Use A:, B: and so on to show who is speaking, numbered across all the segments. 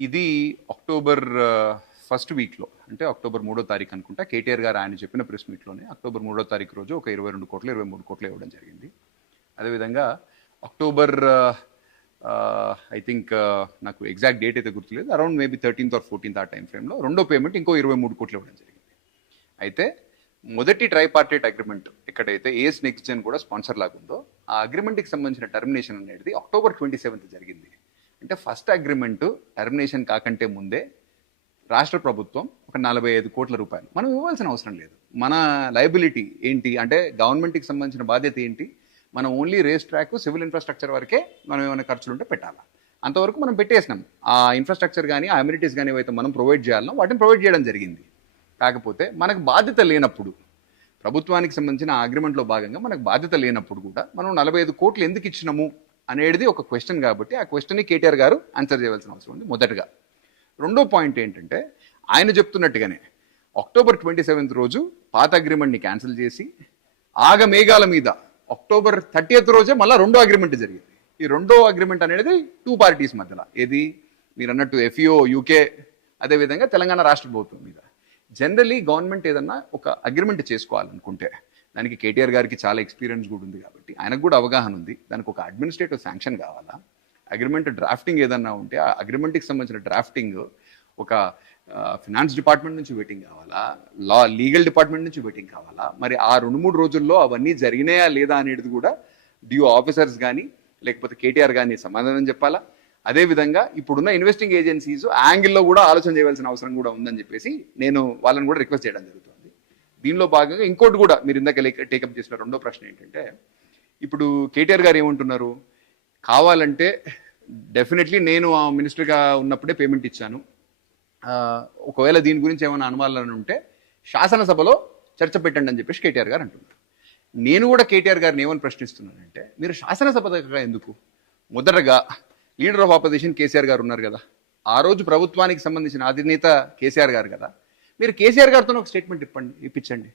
A: ఇది October first వీక్లో అంటే అక్టోబర్ మూడో తారీఖు అనుకుంటా కేటీఆర్ గారు ఆయన చెప్పిన ప్రెస్ మీట్లోనే అక్టోబర్ మూడో తారీఖు రోజు ఒక ఇరవై రెండు కోట్లు ఇరవై మూడు కోట్లు ఇవ్వడం జరిగింది. అదేవిధంగా అక్టోబర్ ఐ థింక్ నాకు ఎగ్జాక్ట్ డేట్ అయితే గుర్తులేదు around maybe thirteenth or fourteenth ఆ టైం ఫ్రేమ్లో రెండో పేమెంట్ ఇంకో ఇరవై మూడు కోట్లు ఇవ్వడం జరిగింది. అయితే మొదటి ట్రైపార్టేట్ అగ్రిమెంట్ ఎక్కడైతే ఏఎస్ నెక్స్ట్ జన్ కూడా స్పాన్సర్ లాగా ఉందో ఆ అగ్రిమెంట్కి సంబంధించిన టర్మినేషన్ అనేది అక్టోబర్ ట్వంటీ సెవెంత్ జరిగింది. అంటే ఫస్ట్ అగ్రిమెంట్ టర్మినేషన్ కాకంటే ముందే రాష్ట్ర ప్రభుత్వం ఒక నలభై ఐదు కోట్ల రూపాయలు. మనం ఇవ్వాల్సిన అవసరం లేదు. మన లయబిలిటీ ఏంటి? అంటే గవర్నమెంట్కి సంబంధించిన బాధ్యత ఏంటి? మనం only race track civil infrastructure వరకే మనం ఏమైనా ఖర్చులు ఉంటే పెట్టాలా? అంతవరకు మనం పెట్టేసినాం. ఆ ఇన్ఫ్రాస్ట్రక్చర్ కానీ ఆ అమ్యూనిటీస్ కానీ ఏవైతే మనం ప్రొవైడ్ చేయాలనో వాటిని ప్రొవైడ్ చేయడం జరిగింది. కాకపోతే మనకు బాధ్యత లేనప్పుడు ప్రభుత్వానికి సంబంధించిన ఆ అగ్రిమెంట్లో భాగంగా మనకు బాధ్యత లేనప్పుడు కూడా మనం నలభై ఐదు కోట్లు ఎందుకు ఇచ్చినాము? అనేది ఒక క్వశ్చన్ కాబట్టి ఆ క్వశ్చన్ని కేటీఆర్ గారు ఆన్సర్ చేయవలసిన అవసరం ఉంది మొదటగా. రెండో పాయింట్ ఏంటంటే ఆయన చెప్తున్నట్టుగానే అక్టోబర్ ట్వంటీ సెవెంత్ రోజు పాత అగ్రిమెంట్ని క్యాన్సిల్ చేసి ఆగ మేఘాల మీద అక్టోబర్ థర్టీయత్ రోజే మళ్ళీ రెండో అగ్రిమెంట్ జరిగింది. ఈ రెండో అగ్రిమెంట్ అనేది టూ పార్టీస్ మధ్యలో. ఏది? మీరు అన్నట్టు ఎఫ్ఈఓ యూకే అదేవిధంగా తెలంగాణ రాష్ట్ర ప్రభుత్వం మీద. జనరలీ గవర్నమెంట్ ఏదన్నా ఒక అగ్రిమెంట్ చేసుకోవాలనుకుంటే దానికి కేటీఆర్ గారికి చాలా ఎక్స్పీరియన్స్ కూడా ఉంది కాబట్టి ఆయనకు కూడా అవగాహన ఉంది. దానికి ఒక అడ్మినిస్ట్రేటివ్ శాంక్షన్ కావాలా? అగ్రిమెంట్ డ్రాఫ్టింగ్ ఏదన్నా ఉంటే ఆ అగ్రిమెంట్కి సంబంధించిన డ్రాఫ్టింగ్ ఒక ఫినాన్స్ డిపార్ట్మెంట్ నుంచి వెయిటింగ్ కావాలా? లా లీగల్ డిపార్ట్మెంట్ నుంచి వెయిటింగ్ కావాలా? మరి ఆ రెండు మూడు రోజుల్లో అవన్నీ జరిగినాయా లేదా అనేది కూడా డియో ఆఫీసర్స్ కానీ లేకపోతే కేటీఆర్ కానీ సమాధానం చెప్పాలా? అదేవిధంగా ఇప్పుడున్న ఇన్వెస్టింగ్ ఏజెన్సీస్ యాంగిల్లో కూడా ఆలోచన చేయవలసిన అవసరం కూడా ఉందని చెప్పేసి నేను వాళ్ళని కూడా రిక్వెస్ట్ చేయడం జరుగుతుంది. దీనిలో భాగంగా ఇంకోటి కూడా మీరు ఇందాక టేకప్ చేసిన రెండో ప్రశ్న ఏంటంటే ఇప్పుడు కేటీఆర్ గారు ఏమంటున్నారు? కావాలంటే డెఫినెట్లీ నేను ఆ మినిస్టర్గా ఉన్నప్పుడే పేమెంట్ ఇచ్చాను. ఒకవేళ దీని గురించి ఏమైనా అనుమానాలు ఉంటే శాసనసభలో చర్చ పెట్టండి అని చెప్పేసి కేటీఆర్ గారు అంటున్నారు. నేను కూడా కేటీఆర్ గారిని ఏమని ప్రశ్నిస్తున్నానంటే మీరు శాసనసభ దగ్గర ఎందుకు? మొదటగా లీడర్ ఆఫ్ ఆపోజిషన్ కేసీఆర్ గారు ఉన్నారు కదా. ఆ రోజు ప్రభుత్వానికి సంబంధించిన అధినేత కేసీఆర్ గారు కదా. మీరు కేసీఆర్ గారితో ఒక స్టేట్మెంట్ ఇప్పండి ఇప్పించండి.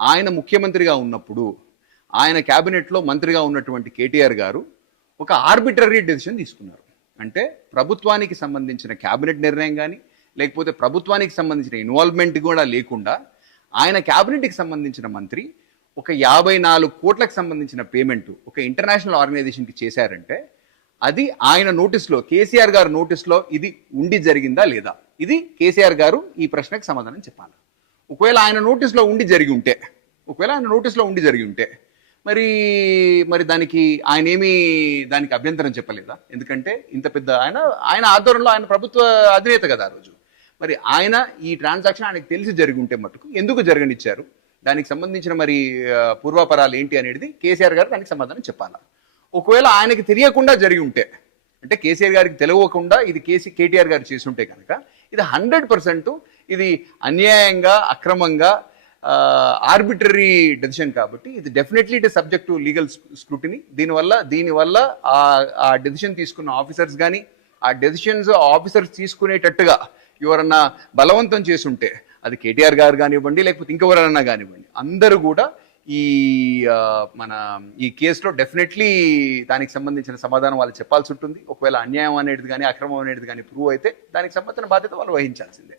A: ఆయన ముఖ్యమంత్రిగా ఉన్నప్పుడు ఆయన క్యాబినెట్లో మంత్రిగా ఉన్నటువంటి కేటీఆర్ గారు ఒక ఆర్బిటరీ డెసిషన్ తీసుకున్నారు. అంటే ప్రభుత్వానికి సంబంధించిన క్యాబినెట్ నిర్ణయం కానీ లేకపోతే ప్రభుత్వానికి సంబంధించిన ఇన్వాల్వ్మెంట్ కూడా లేకుండా ఆయన క్యాబినెట్కి సంబంధించిన మంత్రి ఒక యాభై నాలుగు కోట్లకు సంబంధించిన పేమెంట్ ఒక ఇంటర్నేషనల్ ఆర్గనైజేషన్కి చేశారంటే అది ఆయన నోటీస్లో కేసీఆర్ గారు నోటీస్లో ఇది ఉండి జరిగిందా లేదా? ఇది కేసీఆర్ గారు ఈ ప్రశ్నకు సమాధానం చెప్పాలి. ఒకవేళ ఆయన నోటీస్లో ఉండి జరిగి ఉంటే ఒకవేళ ఆయన నోటీస్లో ఉండి జరిగి ఉంటే మరి మరి దానికి ఆయన ఏమీ దానికి అభ్యంతరం చెప్పలేదా? ఎందుకంటే ఇంత పెద్ద ఆయన ఆయన ఆధ్వర్యంలో ఆయన ప్రభుత్వ అధినేత కదా ఆ రోజు. మరి ఆయన ఈ ట్రాన్సాక్షన్ ఆయనకు తెలిసి జరిగి ఉంటే మటుకు ఎందుకు జరగనిచ్చారు? దానికి సంబంధించిన మరి పూర్వాపరాలు ఏంటి అనేది కేసీఆర్ గారు దానికి సమాధానం చెప్పాలా? ఒకవేళ ఆయనకి తెలియకుండా జరిగి ఉంటే అంటే కేసీఆర్ గారికి తెలియకుండా ఇది కేసీ కేటీఆర్ గారు చేసి ఉంటే కనుక ఇది హండ్రెడ్ పర్సెంట్ ఇది అన్యాయంగా అక్రమంగా ఆర్బిటరీ డెసిషన్ కాబట్టి ఇది definitely it subject to legal scrutiny దీనివల్ల దీనివల్ల ఆ డెసిషన్ తీసుకున్న ఆఫీసర్స్ కానీ ఆ డెసిషన్స్ ఆఫీసర్స్ తీసుకునేటట్టుగా ఎవరన్నా బలవంతం చేసుంటే అది కేటీఆర్ గారు కానివ్వండి లేకపోతే ఇంకెవరైనా కానివ్వండి అందరూ కూడా ఈ మన ఈ కేసులో డెఫినెట్లీ దానికి సంబంధించిన సమాధానం వాళ్ళు చెప్పాల్సి ఉంటుంది. ఒకవేళ అన్యాయం అనేది కానీ అక్రమం అనేది కానీ ప్రూవ్ అయితే దానికి సంబంధించిన బాధ్యత వాళ్ళు వహించాల్సిందే.